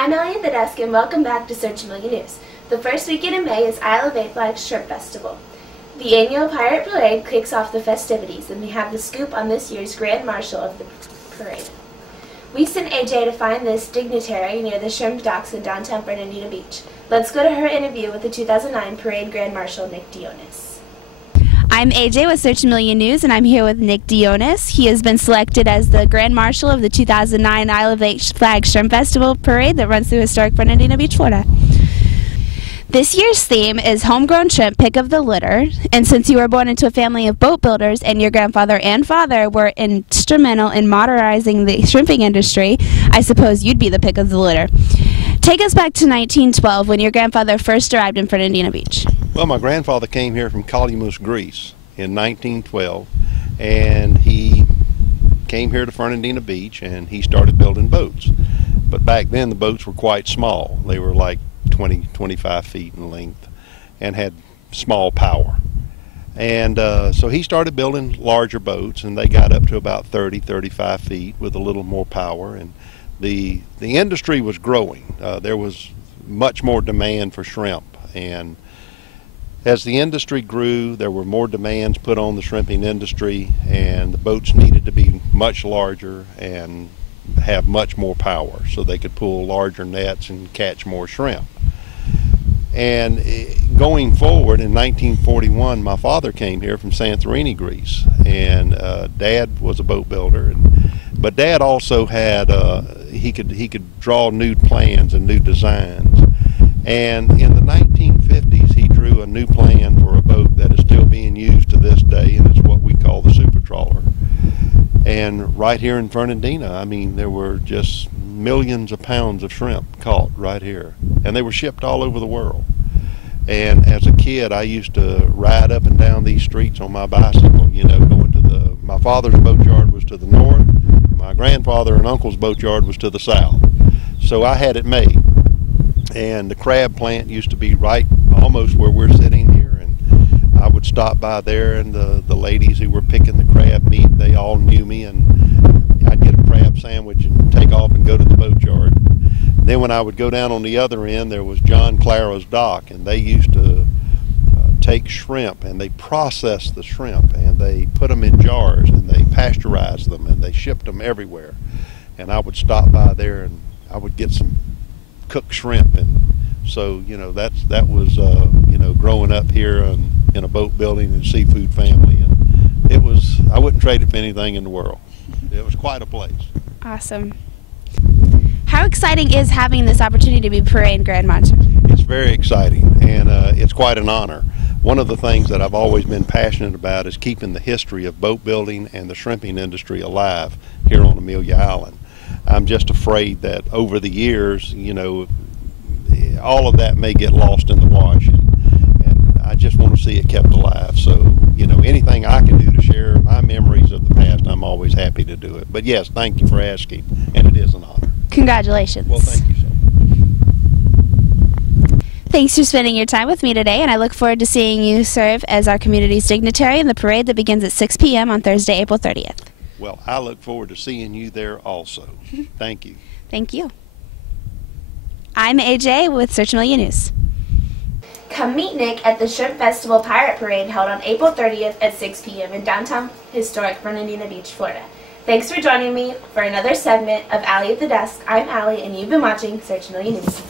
I'm Amelia at the desk, and welcome back to Search Amelia News. The first weekend in May is Isle of Eight Flags Shrimp Festival. The annual Pirate Parade kicks off the festivities, and we have the scoop on this year's Grand Marshal of the parade. We sent AJ to find this dignitary near the shrimp docks in downtown Fernandina Beach. Let's go to her interview with the 2009 Parade Grand Marshal, Nick Deonas. I'm AJ with Search Amelia News, and I'm here with Nick Deonas. He has been selected as the Grand Marshal of the 2009 Isle of Eight Flags Shrimp Festival Parade that runs through historic Fernandina Beach, Florida. This year's theme is Homegrown Shrimp, Pick of the Litter, and since you were born into a family of boat builders and your grandfather and father were instrumental in modernizing the shrimping industry, I suppose you'd be the pick of the litter. Take us back to 1912 when your grandfather first arrived in Fernandina Beach. Well, my grandfather came here from Kalymous, Greece in 1912, and he came here to Fernandina Beach and he started building boats. But back then the boats were quite small. They were like 25 feet in length and had small power. And so he started building larger boats, and they got up to about 35 feet with a little more power. And the industry was growing. There was much more demand for shrimp, and as the industry grew, there were more demands put on the shrimping industry, and the boats needed to be much larger and have much more power so they could pull larger nets and catch more shrimp. And going forward, in 1941, my father came here from Santorini, Greece, and Dad was a boat builder, but Dad also had he could draw new plans and new designs. And in the 1950s, he drew a new plan for a boat that is still being used to this day, and it's what we call the super trawler. And right here in Fernandina, I mean, there were just millions of pounds of shrimp caught right here, and they were shipped all over the world. And as a kid, I used to ride up and down these streets on my bicycle, you know, going to my father's boatyard was to the north, my grandfather and uncle's boatyard was to the south. So I had it made. And the crab plant used to be right almost where we're sitting here, and I would stop by there, and the ladies who were picking the crab meat, they all knew me, and I'd get a crab sandwich and take off and go to the boatyard. Then when I would go down on the other end, there was John Clara's dock, and they used to take shrimp, and they processed the shrimp, and they put them in jars, and they pasteurized them, and they shipped them everywhere. And I would stop by there, and I would get some cooked shrimp. And so, you know, that was you know, growing up here in a boat building and seafood family, and it was, I wouldn't trade it for anything in the world. It was quite a place. Awesome. How exciting is having this opportunity to be Parade Grand Marshal? It's very exciting, and it's quite an honor. One of the things that I've always been passionate about is keeping the history of boat building and the shrimping industry alive here on Amelia Island. I'm just afraid that over the years, you know, all of that may get lost in the wash, and I just want to see it kept alive. So, you know, anything I can do to share my memories of the past, I'm always happy to do it. But yes, thank you for asking, and it is an honor. Congratulations. Well, thank you so much. Thanks for spending your time with me today, and I look forward to seeing you serve as our community's dignitary in the parade that begins at 6 p.m. on Thursday, April 30th. Well, I look forward to seeing you there also. Thank you. Thank you. I'm AJ with Search Amelia News. Come meet Nick at the Shrimp Festival Pirate Parade held on April 30th at 6 p.m. in downtown historic Fernandina Beach, Florida. Thanks for joining me for another segment of Allie at the Desk. I'm Allie, and you've been watching Search Amelia News.